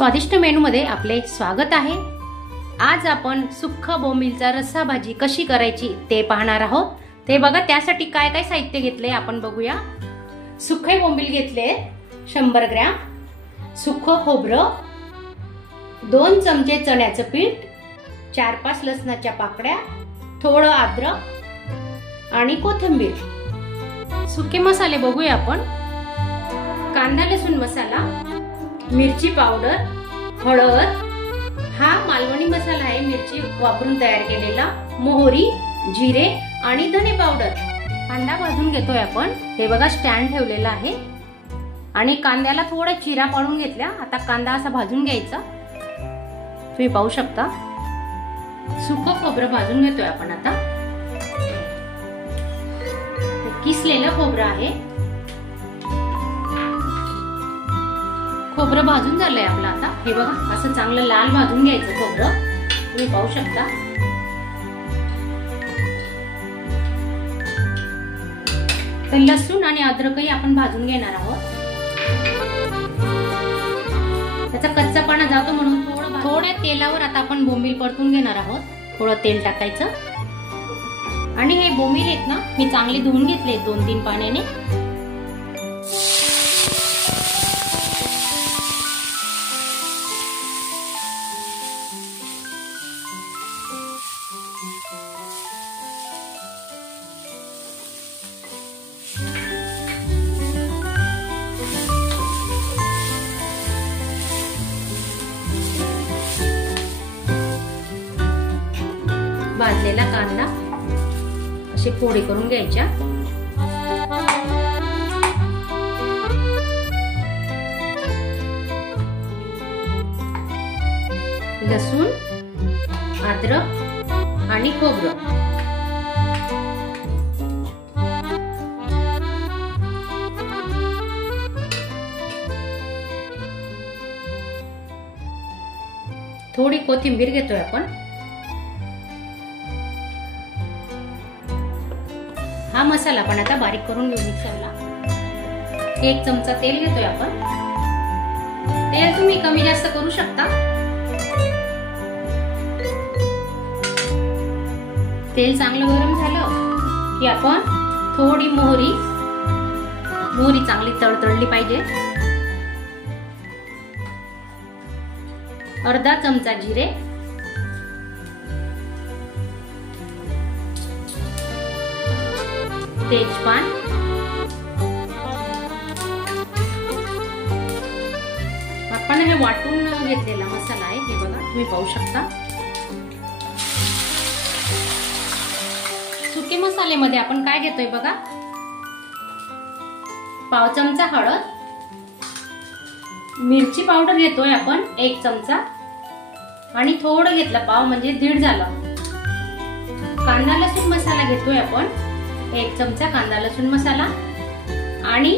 स्वादिष्ट मेनूमध्ये आपले स्वागत आहे। आज आपण सुक्ख बोंबीलचा रस्सा भाजी कशी करायची ते पाहणार आहोत। ते बघा, त्यासाठी काय काय साहित्य घेतले आपण बघूया। सुखे बोंबील घेतले 100 ग्रॅम, सुक्ख खोबरं, 2 चमचे चण्याचं पीठ, 4-5 लसणाच्या पाकळ्या, थोडं अद्रक आणि कोथिंबीर। सुके मसाले बघूया आपण। कांदा लसूण मसाला, मिरची पावडर, हळद, हा मालवणी मसाला आहे मिरची वापरून तयार केलेला, मोहरी, जिरे आणि धने पावडर। कांदा भाजून घेतोय आपण। हे बघा स्टँड ठेवलेला आहे आणि कांद्याला थोडा चिरा पाडून घेतला। आता कांदा असा भाजून घ्यायचा, तुम्ही पाहू शकता। सुकं खोबरं भाजून घेतोय आपण। आता किसलेलं खोबरं आहे। खोबरं भाजून झालंय आपलं। आता हे बघा असं चांगलं लाल भाजून घ्यायचं खोबरं, तुम्ही पाहू शकता। तर लसूण आणि अद्रकही आपण भाजून घेणार आहोत। त्याचा कच्चापणा जातो म्हणून थोड्या तेलावर आता आपण बोंबील परतून घेणार आहोत। थोडं तेल टाकायचं आणि हे बोंबील आहेत ना, मी चांगले धुवून घेतले 2-3 पाण्याने। भाजलेला कांदा असे फोडी करून घ्यायच्या। लसूण, अद्रक आणि खोबरं, थोडी कोथिंबीर घेतोय आपण। हा मसाला पण आता बारीक करून घेऊ मिक्सरला। 1 चमचा तेल घेतोय आपण। तेल तुम्ही कमी जास्त करू शकता। तेल चांगलं गरम झालं की आपण थोडी मोहरी चांगली तळतळली पाहिजे। अर्धा चमचा जिरे, तेजपान, आपण हे वाटून घेतलेला मसाला आहे। हे बघा तुम्ही पाहू शकता। सुके मसाल्यामध्ये आपण काय घेतोय बघा, पाव चमचा हळद, मिरची पावडर घेतोय आपण 1 चमचा आणि थोडं घेतलं पाव म्हणजे 1.5 झाला। कांदा लसूण मसाला घेतोय आपण 1 चमचा कांदा लसूण मसाला आणि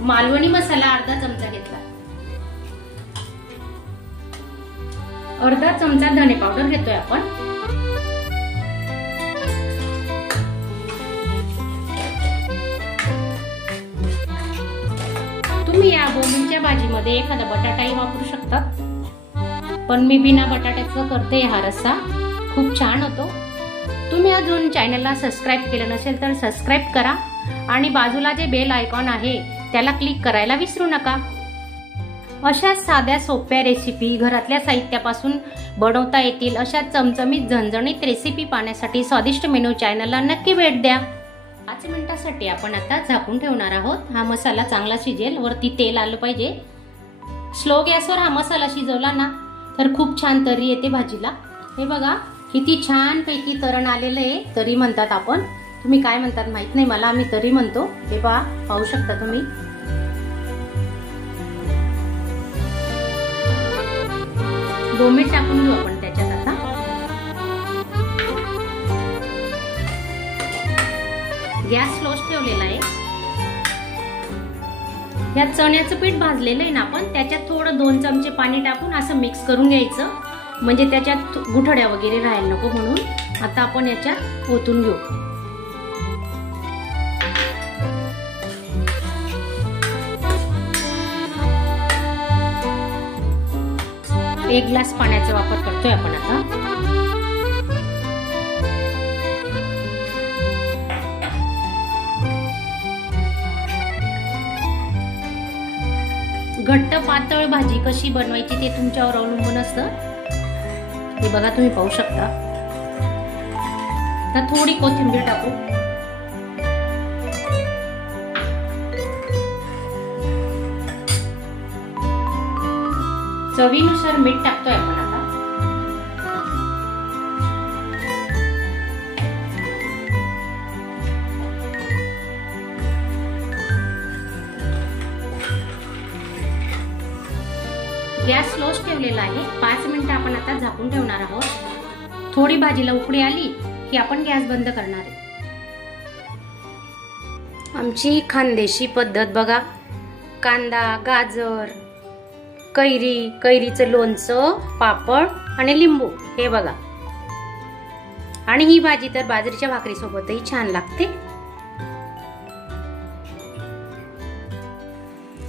मालवणी मसाला अर्धा चमचा घेतला। अर्धा चमचा धने पावडर घेतोय आपण। तुम्ही या बोंबीलच्या भाजीमध्ये एखादा बटाटाही वापरू शकता, पण मी बिना बटाट्याचं करते हा रस्सा, खूप छान होतो। तुम्ही अजून चॅनलला सबस्क्राइब केलं नसेल तर सबस्क्राइब करा आणि बाजूला जे बेल आयकॉन आहे त्याला क्लिक करायला विसरू नका। अशा साध्या सोप्या रेसिपी घरातल्या साहित्यापासून बनवता येतील अशा चमचमीत झणझणीत रेसिपी पाहण्यासाठी स्वादिष्ट मेनू चॅनलला नक्की भेट द्या। 5 मिनिटांसाठी आपण आता झाकून ठेवणार आहोत। हा मसाला चांगला शिजेल, वरती तेल आलं पाहिजे। स्लो गॅसवर हा मसाला शिजवला ना तर खूप छान तरी येते भाजीला। हे बघा किती छान पैकी तरण आलेलं आहे, तरी म्हणतात आपण। तुम्ही काय म्हणतात माहित नाही मला, आम्ही तरी म्हणतो। हे पहा, पाहू शकता तुम्ही। बोंबील टाकून घेऊ आपण त्याच्यात आता। गॅस स्लोच ठेवलेला आहे। या चण्याचं पीठ भाजलेलं आहे ना आपण, त्याच्यात थोडं 2 चमचे पाणी टाकून असं मिक्स करून घ्यायचं, म्हणजे त्याच्यात गुठळ्या वगैरे राहायला नको म्हणून। आता आपण याच्यात ओतून घेऊ। 1 ग्लास पाण्याचा वापर करतोय आपण आता. घट्ट पातळ भाजी कशी बनवायची ते तुमच्यावर अवलंबून असतं. हे बघा तुम्ही पाहू शकता. तर थोडी कोथिंबीर टाकू. चवीनुसार मीठ टाकतोय आपण आता. गॅस स्लोच ठेवलेला आहे. 5 मिनिटं आपण आता झाकून ठेवणार आहोत. थोडी भाजीला उकळी आली की आपण गॅस बंद करणार आहे. आमची खानदेशी पद्धत बघा. कांदा, गाजर, कैरीचं लोणचं, पापड आणि लिंबू हे बघा. आणि ही भाजी तर बाजरीच्या भाकरी सोबतही छान लागते.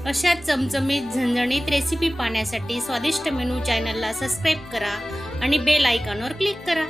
अशा चमचमीत झणझणीत रेसिपी पाहण्यासाठी स्वादिष्ट मेनू चॅनलला सबस्क्राईब करा आणि बेल आयकॉनवर क्लिक करा.